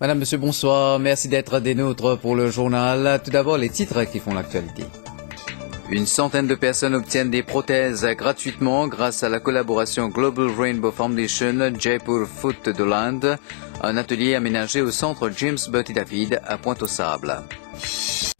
Madame, Monsieur, bonsoir. Merci d'être des nôtres pour le journal. Tout d'abord, les titres qui font l'actualité. Une centaine de personnes obtiennent des prothèses gratuitement grâce à la collaboration Global Rainbow Foundation Jaipur Foot de l'Inde, un atelier aménagé au centre James Bertie David à Pointe-aux-Sables.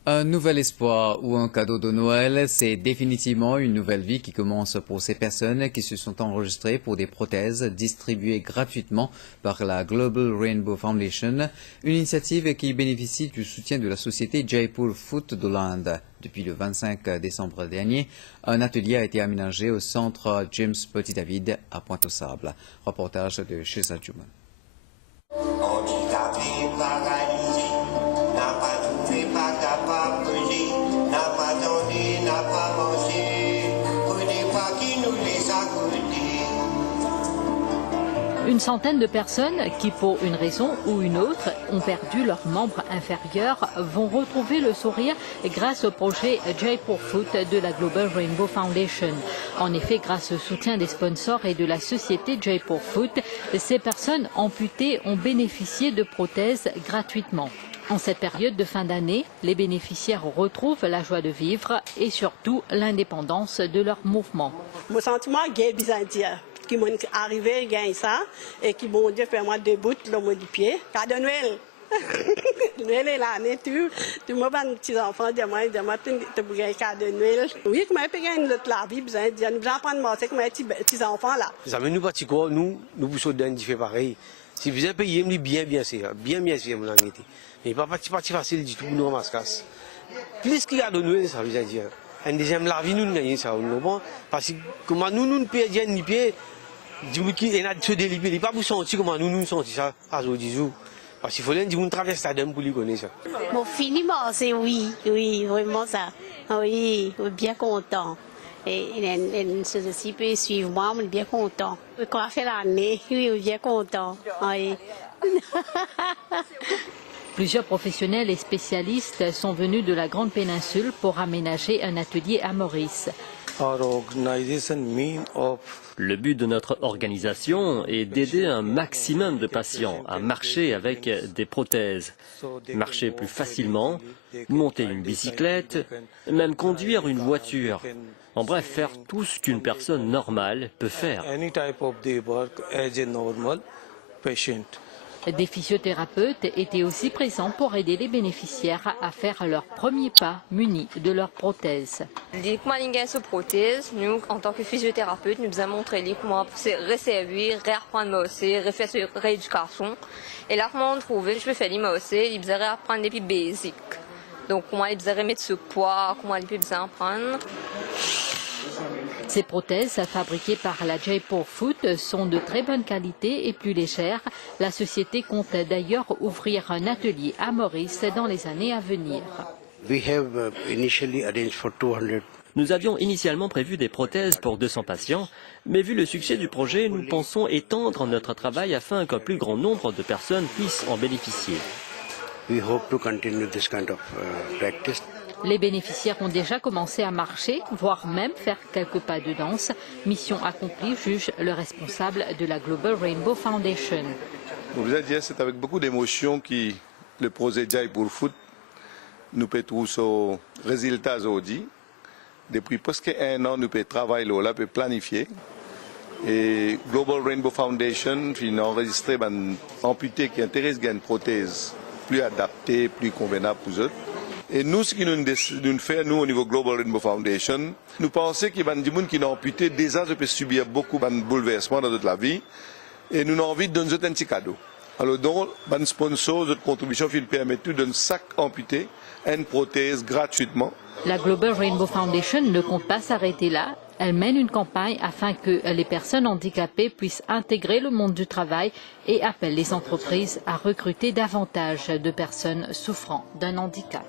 Un nouvel espoir ou un cadeau de Noël, c'est définitivement une nouvelle vie qui commence pour ces personnes qui se sont enregistrées pour des prothèses distribuées gratuitement par la Global Rainbow Foundation, une initiative qui bénéficie du soutien de la société Jaipur Foot de l'Inde. Depuis le 25 décembre dernier, un atelier a été aménagé au centre James Bertie David à Pointe-aux-Sables. Reportage de Sheza Juman. Une centaine de personnes qui, pour une raison ou une autre, ont perdu leurs membres inférieurs vont retrouver le sourire grâce au projet Jaipur Foot de la Global Rainbow Foundation. En effet, grâce au soutien des sponsors et de la société Jaipur Foot, ces personnes amputées ont bénéficié de prothèses gratuitement. En cette période de fin d'année, les bénéficiaires retrouvent la joie de vivre et surtout l'indépendance de leur mouvement. Mon sentiment est byzantin. Qui m'ont arrivé, gagné ça, et qui m'ont dit, fais-moi deux bouts, le mot du pied. Cadeau de Noël. Noël est l'année, tu m'as pas de petits enfants, dis-moi, tu as gagné cadeau de Noël. Oui, comment tu gagné notre la vie, nous allons prendre marcher comme les petits enfants là. Ça nous partit quoi, nous poussons d'un différent pareil. Si vous avez payé, bien, c'est bien, mon ami. Mais pas facile du tout pour nous ramasser. Plus qu'il y a de Noël, ça veut dire. Un deuxième la vie, nous gagnons ça, parce que comment nous perdons ni pieds. Dis-moi qui est là de se délivrer, il n'est pas pour sentir comment nous sentons ça à ce jour. Parce qu'il faut dire qu'on traverse la dame pour lui connaître ça. Bon, finiment, c'est oui, vraiment ça. Oui, bien content. Et ceci peut suivre moi, on est bien content. Quand on fait l'année, oui, on est bien content. Oui. Plusieurs professionnels et spécialistes sont venus de la Grande Péninsule pour aménager un atelier à Maurice. Le but de notre organisation est d'aider un maximum de patients à marcher avec des prothèses, marcher plus facilement, monter une bicyclette, même conduire une voiture. En bref, faire tout ce qu'une personne normale peut faire. Des physiothérapeutes étaient aussi présents pour aider les bénéficiaires à faire leurs premiers pas munis de leurs prothèses. Comment une prothèse, nous, en tant que physiothérapeute, nous avons montré comment resservir, réapprendre à aussi, refaire cette rééducation. Et là, comment on trouve, je peux faire les aussi, ils devraient apprendre des plus basiques. Donc, comment ils devraient mettre ce poids, comment ils peuvent apprendre. Ces prothèses, fabriquées par la Jaipur Foot, sont de très bonne qualité et plus légères. La société compte d'ailleurs ouvrir un atelier à Maurice dans les années à venir. Nous avions initialement prévu des prothèses pour 200 patients, mais vu le succès du projet, nous pensons étendre notre travail afin qu'un plus grand nombre de personnes puissent en bénéficier. Les bénéficiaires ont déjà commencé à marcher, voire même faire quelques pas de danse. Mission accomplie, juge le responsable de la Global Rainbow Foundation. Vous allez dire, c'est avec beaucoup d'émotion que le projet Jaipur Foot nous peut trouver au résultat aujourd'hui. Depuis presque un an, nous peut travailler là, peut planifier. Et Global Rainbow Foundation, a enregistré un amputé qui intéresse une prothèse plus adaptée, plus convenable pour eux. Et nous, ce que nous faisons, nous, au niveau Global Rainbow Foundation, nous pensons qu'il y a des gens qui ont amputé, déjà, je peux subir beaucoup de bouleversements dans toute la vie. Et nous avons envie de donner un petit cadeau. Alors, donc, les sponsors, notre contribution, permet de donner chaque amputé une prothèse gratuitement. La Global Rainbow Foundation ne compte pas s'arrêter là. Elle mène une campagne afin que les personnes handicapées puissent intégrer le monde du travail et appelle les entreprises à recruter davantage de personnes souffrant d'un handicap.